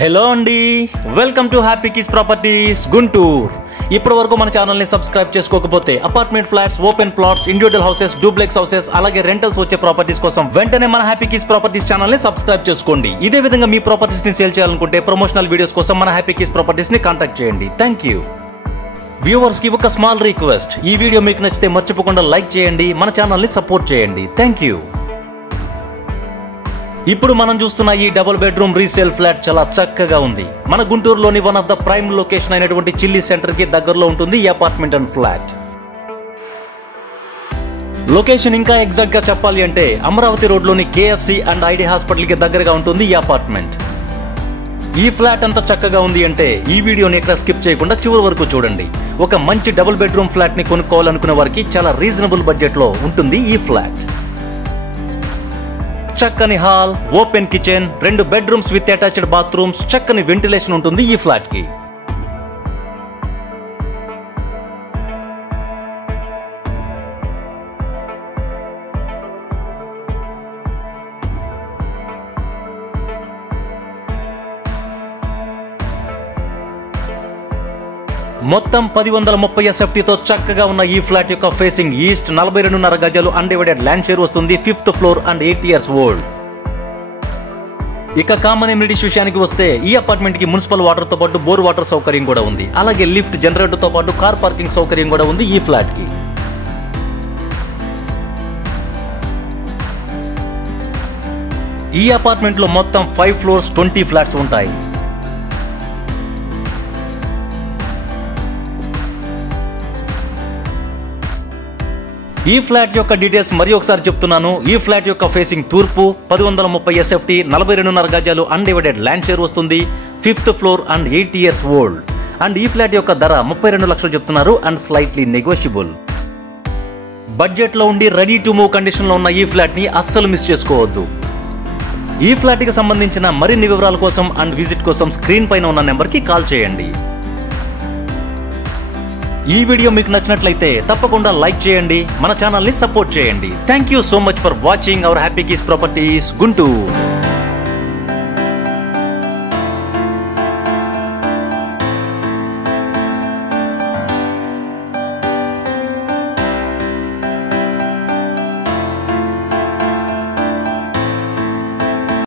Hello అండి, welcome to happy kiss properties Guntur. ఇప్పటి వరకు మన ఛానల్ ని సబ్స్క్రైబ్ చేసుకోకపోతే apartment flats, open plots, individual houses, duplex houses అలాగే రెంటల్స్ వచ్చే ప్రాపర్టీస్ కోసం వెంటనే మన హ్యాపీ కిస్ ప్రాపర్టీస్ ఛానల్ ని సబ్స్క్రైబ్ చేసుకోండి. ఇదే విధంగా మీ ప్రాపర్టీస్ ని సేల్ చేయాలనుకుంటే ప్రమోషనల్ వీడియోస్ కోసం మన హ్యాపీ కిస్ ప్రాపర్టీస్ ని కాంటాక్ట్ చేయండి. Thank you. వ్యూవర్స్ కి ఒక స్మాల్ రిక్వెస్ట్, ఈ వీడియో మీకు నచ్చితే మర్చిపోకుండా లైక్ చేయండి, మన ఛానల్ ని సపోర్ట్ చేయండి. Thank you. ఇప్పుడు మనం చూస్తున్న ఈ డబుల్ బెడ్రూమ్ రీసేల్ ఫ్లాట్ చాలా చక్కగా ఉంది. మన గుంటూరులోని one of the prime location అయినటువంటి చిల్లీ సెంటర్ కి దగ్గరలో ఉంటుంది ఈ అపార్ట్మెంట్ అండ్ ఫ్లాట్. లొకేషన్ ఇంకా ఎగ్జాక్ట్ గా చెప్పాలి అంటే అమరావతి రోడ్ లోని KFC అండ్ ID హాస్పిటల్ కి దగ్గరగా ఉంటుంది ఈ అపార్ట్మెంట్. ఈ ఫ్లాట్ అంతా చక్కగా ఉంది అంటే ఈ వీడియోని ఎక్కడ స్కిప్ చేయకుండా చివరి వరకు చూడండి. ఒక మంచి డబుల్ బెడ్రూమ్ ఫ్లాట్ ని కొనుక్కోవాలనుకునే వారికి చాలా రీజనబుల్ బడ్జెట్ లో ఉంటుంది ఈ ఫ్లాట్. చక్కని hall, open kitchen, 2 bedrooms with attached bathrooms, చక్కని వెంటిలేషన్ ఉంటుంది ఈ ఫ్లాట్ కి. మొత్తం 1030 SFT తో చక్కగా ఉన్న ఈ ఫ్లాట్ యొక్క ఫేసింగ్ ఈస్ట్, 42.5 గజాలు అన్డివైడెడ్ ల్యాండ్ షేర్ వస్తుంది, 5th floor and 8 years old. ఇక కామన్ ఎమ్యూనిటీస్ విషయానికి వస్తే ఈ అపార్ట్మెంట్ కి మున్సిపల్ వాటర్ తో పాటు బోర్ వాటర్ సౌకర్యం కూడా ఉంది. అలాగే లిఫ్ట్, జనరేటర్ తో పాటు కార్ పార్కింగ్ సౌకర్యం కూడా ఉంది ఈ ఫ్లాట్ కి. ఈ అపార్ట్మెంట్ లో మొత్తం 5 floors 20 ఫ్లాట్స్ ఉంటాయి. ఈ ఫ్లాట్ యొక్క డీటెయిల్స్ మరి ఒకసారి చెప్తున్నాను. ఈ ఫ్లాట్ యొక్క ఫేసింగ్ తూర్పు, 1030 SFT, 42.5 గజాలు అన్డివైడెడ్ ల్యాండ్ షేర్ వస్తుంది, 5th floor and 8 years old. And ఈ ఫ్లాట్ యొక్క ధర 32 లక్షలు చెప్తున్నారు అండ్ స్లైట్లీ నెగోషియబుల్. బడ్జెట్ లో ఉండి రెడీ టు మూవ్ కండిషన్ లో ఉన్న ఈ ఫ్లాట్ ని అస్సలు మిస్ చేసుకోవద్దు. ఈ ఫ్లాట్ కి సంబంధించిన మరిన్ని వివరాల కోసం అండ్ విజిట్ కోసం స్క్రీన్ పైన ఉన్న నెంబర్ కి కాల్ చేయండి. ఈ వీడియో మీకు నచ్చినట్లయితే తప్పకుండా లైక్ చేయండి, మన ఛానల్ ని సపోర్ట్ చేయండి. Thank you so much for watching our happy kiss properties Guntur.